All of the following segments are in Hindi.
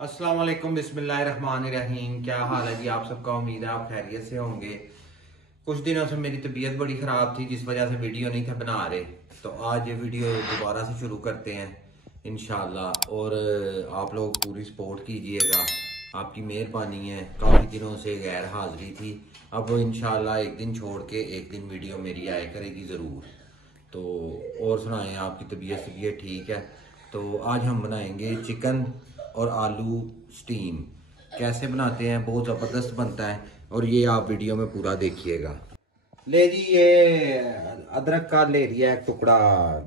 अस्सलाम वालेकुम, बिस्मिल्लाहिर्रहमानिर्रहीम। क्या हाल है जी आप सबका? उम्मीद है आप खैरियत से होंगे। कुछ दिनों से मेरी तबीयत बड़ी ख़राब थी, जिस वजह से वीडियो नहीं थे बना रहे। तो आज ये वीडियो दोबारा से शुरू करते हैं इंशाल्लाह। और आप लोग पूरी सपोर्ट कीजिएगा, आपकी मेहरबानी है। काफ़ी दिनों से गैर हाज़िरी थी, अब इंशाल्लाह एक दिन छोड़ के एक दिन वीडियो मेरी आया करेगी ज़रूर। तो और सुनाएं, आपकी तबीयत ठीक है? तो आज हम बनाएंगे चिकन और आलू स्टीम। कैसे बनाते हैं, बहुत ज़बरदस्त बनता है, और ये आप वीडियो में पूरा देखिएगा। ले जी, ये अदरक का ले लिया एक टुकड़ा,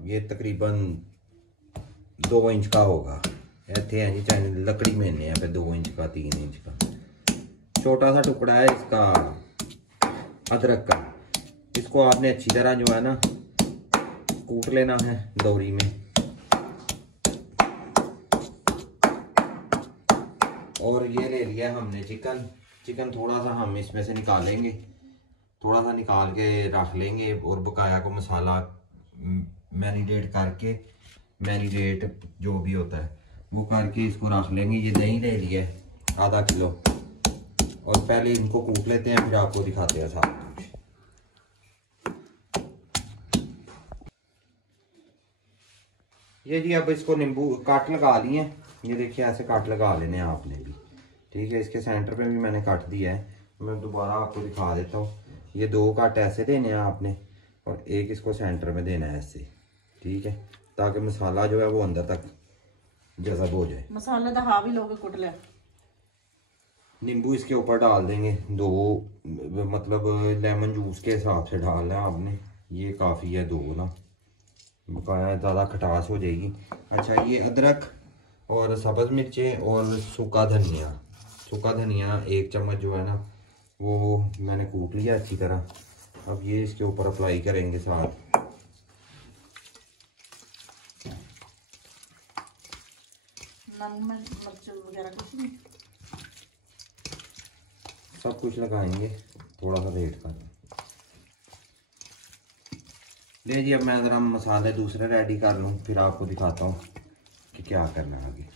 ये तकरीबन 2 इंच का होगा। ऐसे हैं जी, चाहे लकड़ी में है पे 2 इंच का 3 इंच का छोटा सा टुकड़ा है इसका अदरक का। इसको आपने अच्छी तरह जो है ना कूट लेना है दौरी में। और ये ले लिया हमने चिकन थोड़ा सा हम इसमें से निकालेंगे, थोड़ा सा निकाल के रख लेंगे। और बकाया को मसाला मैरिनेट जो भी होता है वो करके इसको रख लेंगे। ये दही ले लिया आधा किलो, और पहले इनको कूट लेते हैं, फिर आपको दिखाते हैं साथ। ये जी अब इसको नींबू काट लगा लिए, ये देखिए ऐसे काट लगा लेने हैं आपने भी, ठीक है। इसके सेंटर पे भी मैंने काट दिया है, मैं दोबारा आपको दिखा देता हूँ। ये 2 काट ऐसे देने हैं आपने, और एक इसको सेंटर में देना है ऐसे, ठीक है, ताकि मसाला जो है वो अंदर तक जज़ब हो जाए। मसाला तो हाँ भी लोगे कुट लिया। नींबू इसके ऊपर डाल देंगे 2, मतलब लेमन जूस के हिसाब से डालना है आपने। ये काफ़ी है 2 ना, बकाया ज़्यादा खटास हो जाएगी। अच्छा, ये अदरक और सब्ज़ मिर्चें और सूखा धनिया 1 चम्मच जो है ना वो मैंने कूट लिया अच्छी तरह। अब ये इसके ऊपर अप्लाई करेंगे साथ। नमक मिर्च वगैरह कुछ नहीं, सब कुछ लगाएंगे, थोड़ा सा वेट कर ले जी। अब मैं ज़रा मसाले दूसरे रेडी कर लूँ, फिर आपको दिखाता हूँ कि क्या करना है आगे।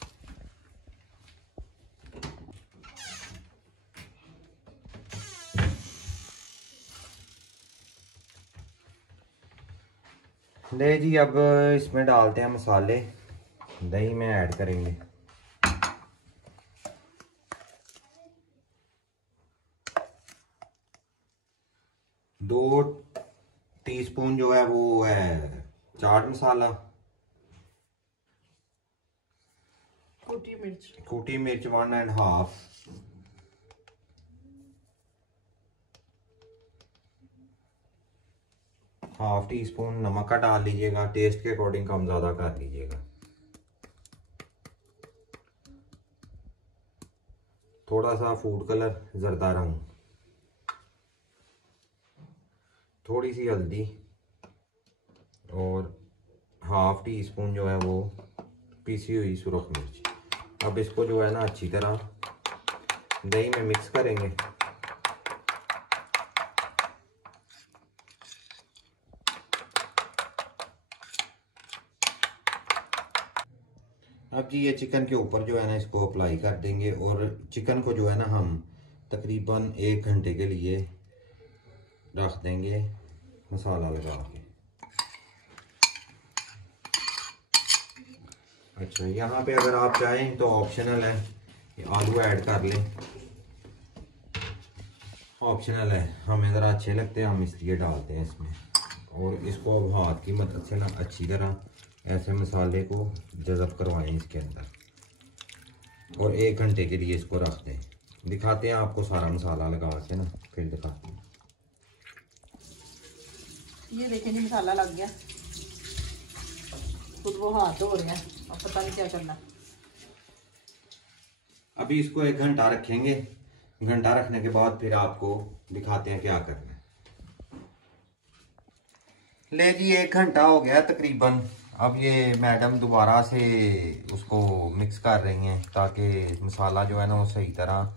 ले जी, अब इसमें डालते हैं मसाले, दही में ऐड करेंगे। दो टीस्पून जो है वो है चाट मसाला, कुटी मिर्च 1.5, हाफ टी स्पून नमक का डाल लीजिएगा, टेस्ट के अकॉर्डिंग कम ज़्यादा कर लीजिएगा। थोड़ा सा फूड कलर जरदा रंग, थोड़ी सी हल्दी, और हाफ टी स्पून जो है वो पीसी हुई सुरख मिर्च। अब इसको जो है ना अच्छी तरह दही में मिक्स करेंगे। अब जी ये चिकन के ऊपर जो है ना इसको अप्लाई कर देंगे, और चिकन को जो है ना हम तकरीबन 1 घंटे के लिए रख देंगे मसाला लगा के। अच्छा, यहाँ पे अगर आप चाहें तो ऑप्शनल है, आलू ऐड कर लें, ऑप्शनल है। हमें ज़रा अच्छे लगते हैं, हम इसलिए डालते हैं इसमें। और इसको अब हाथ की मदद से ना अच्छी तरह ऐसे मसाले को जज़ब करवाएं इसके अंदर, और 1 घंटे के लिए इसको रख दें। दिखाते हैं आपको सारा मसाला लगा के ना, फिर दिखाते हैं। ये देखें जी मसाला लग गया, खुद वो हाथ हो रहे हैं, अब पता नहीं क्या करना। अभी इसको 1 घंटा रखेंगे, घंटा रखने के बाद फिर आपको दिखाते हैं क्या करना है। ले जी 1 घंटा हो गया तकरीबन। अब ये मैडम दोबारा से उसको मिक्स कर रही हैं ताकि मसाला जो है ना वो सही तरह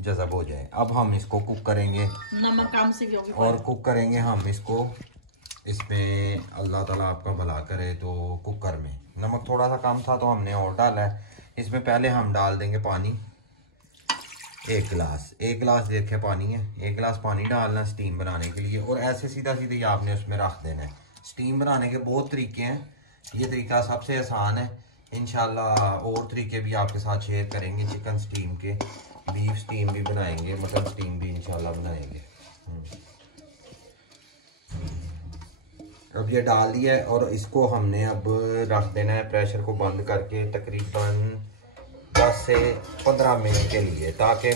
जज़ब हो जाए। अब हम इसको कुक करेंगे, नमक कम से क्योंकि और कुक करेंगे हम इसको इसमें, अल्लाह ताला आपका भला करे, तो कुकर में नमक थोड़ा सा कम था तो हमने और डाला है। इसमें पहले हम डाल देंगे पानी, एक गिलास देखे पानी है, एक गिलास पानी डालना स्टीम बनाने के लिए। और ऐसे सीधा सीधे ही आपने उसमें रख देना है। स्टीम बनाने के बहुत तरीके हैं, ये तरीका सबसे आसान है। इंशाल्लाह और तरीके भी आपके साथ शेयर करेंगे, चिकन स्टीम के, बीफ स्टीम भी बनाएंगे, मटन स्टीम भी इंशाल्लाह बनाएंगे। अब ये डाल दिया है और इसको हमने अब रख देना है प्रेशर को बंद करके तकरीबन 10 से 15 मिनट के लिए, ताकि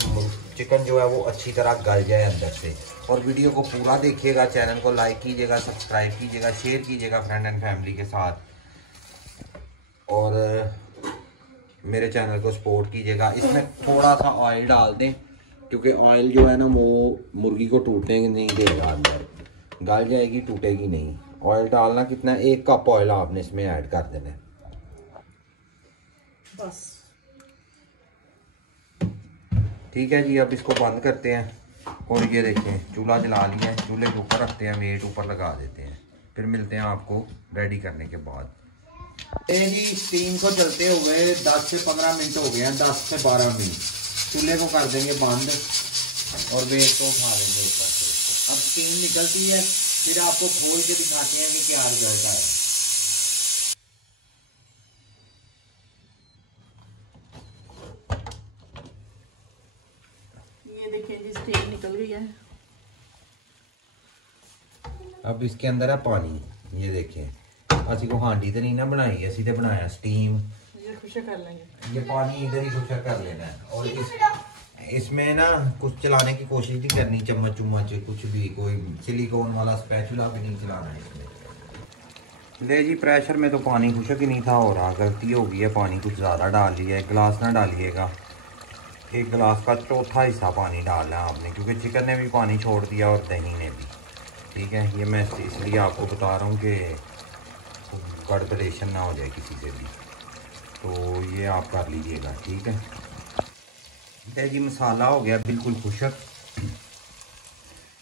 चिकन जो है वो अच्छी तरह गल जाए अंदर से। और वीडियो को पूरा देखिएगा, चैनल को लाइक कीजिएगा, सब्सक्राइब कीजिएगा, शेयर कीजिएगा फ्रेंड एंड फैमिली के साथ, और मेरे चैनल को सपोर्ट कीजिएगा। इसमें थोड़ा सा ऑयल डाल दें, क्योंकि ऑयल जो है ना वो मुर्गी को टूटने नहीं देगा, अंदर गल जाएगी, टूटेगी नहीं। ऑयल डालना कितना है, 1 कप ऑयल आपने इसमें ऐड कर देना है बस। ठीक है जी। अब इसको बंद करते हैं और ये देखें चूल्हा जला लिया है, चूल्हे के ऊपर रखते हैं, वेट ऊपर लगा देते हैं, फिर मिलते हैं आपको रेडी करने के बाद। ये जी स्टीम को चलते हुए 10 से 15 मिनट हो गए हैं, 10 से 12 मिनट। चूल्हे को कर देंगे बंद और वेट को उठा देंगे ऊपर से। अब स्टीम निकलती है, फिर आपको खोल के दिखाते हैं कि क्या रिजल्ट आया। ये देखिए जी स्टीम निकल गई है। अब इसके अंदर है पानी, ये देखें। असी को हांडी तो नहीं ना बनाई, असी तो बनाया स्टीम। ये खुशा कर लेंगे, ये पानी इधर ही खुशा कर लेना है। और इसमें ना कुछ चलाने की कोशिश नहीं करनी, चम्मच कुछ भी, कोई सिलिकॉन वाला स्पैचुला भी नहीं चलाना है इसमें। ले जी प्रेशर में तो पानी खुशक ही नहीं था, और गलती हो गई है, पानी कुछ ज़्यादा डाल लिया है। गिलास ना डालिएगा, 1 गिलास का चौथा हिस्सा पानी डालना है आपने, क्योंकि चिकन ने भी पानी छोड़ दिया और दही ने भी। ठीक है, ये मैं इसलिए आपको बता रहा हूँ कि गड़बड़ेशन ना हो जाए किसी से भी, तो ये आप कर लीजिएगा। ठीक है जी, मसाला हो गया बिल्कुल खुशक।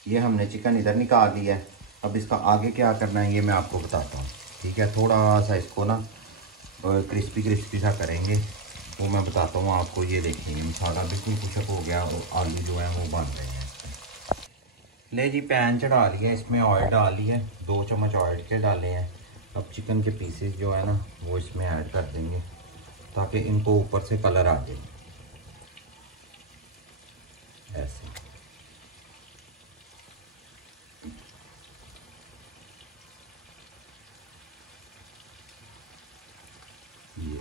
ये हमने चिकन इधर निकाल लिया है। अब इसका आगे क्या करना है ये मैं आपको बताता हूँ। ठीक है, थोड़ा सा इसको ना क्रिस्पी सा करेंगे, वो मैं बताता हूँ आपको। ये देखिए मसाला बिल्कुल खुशक हो गया और आलू जो है वो बन रहे हैं। ले जी पैन चढ़ा लिया, इसमें ऑयल डाल लिया, 2 चम्मच ऑयल के डाले हैं। अब चिकन के पीसेस जो है ना वो इसमें ऐड कर देंगे, ताकि इनको ऊपर से कलर आ जाए ऐसे। ये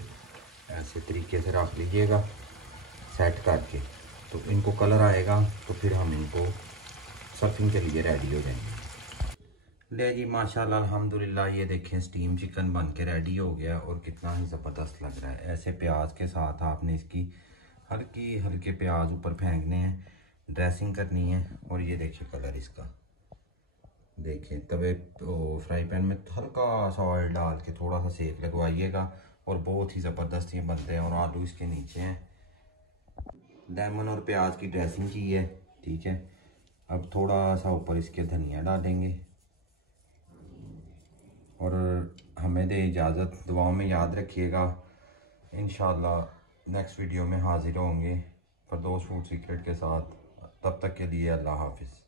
ऐसे तरीके से रख लीजिएगा सेट करके, तो इनको कलर आएगा तो फिर हम इनको सर्विंग के लिए रेडी हो जाएंगे। ले जी माशाल्लाह अल्हम्दुलिल्लाह, ये देखें स्टीम चिकन बन के रेडी हो गया, और कितना ही ज़बरदस्त लग रहा है। ऐसे प्याज के साथ आपने इसकी हल्के प्याज ऊपर फेंकने हैं, ड्रेसिंग करनी है। और ये देखिए कलर इसका, देखिए तवे फ्राई पैन में हल्का सा ऑयल डाल के थोड़ा सा सेक लगवाइएगा, और बहुत ही ज़बरदस्त ये बनते हैं। और आलू इसके नीचे हैं, लेमन और प्याज की ड्रेसिंग की है। ठीक है, अब थोड़ा सा ऊपर इसके धनिया डालेंगे, और हमें दे इजाज़त। दुआओं में याद रखिएगा। इंशाल्लाह नेक्स्ट वीडियो में हाजिर होंगे फरदौस फूड सीक्रेट के साथ। तब तक के लिए अल्लाह हाफिज़।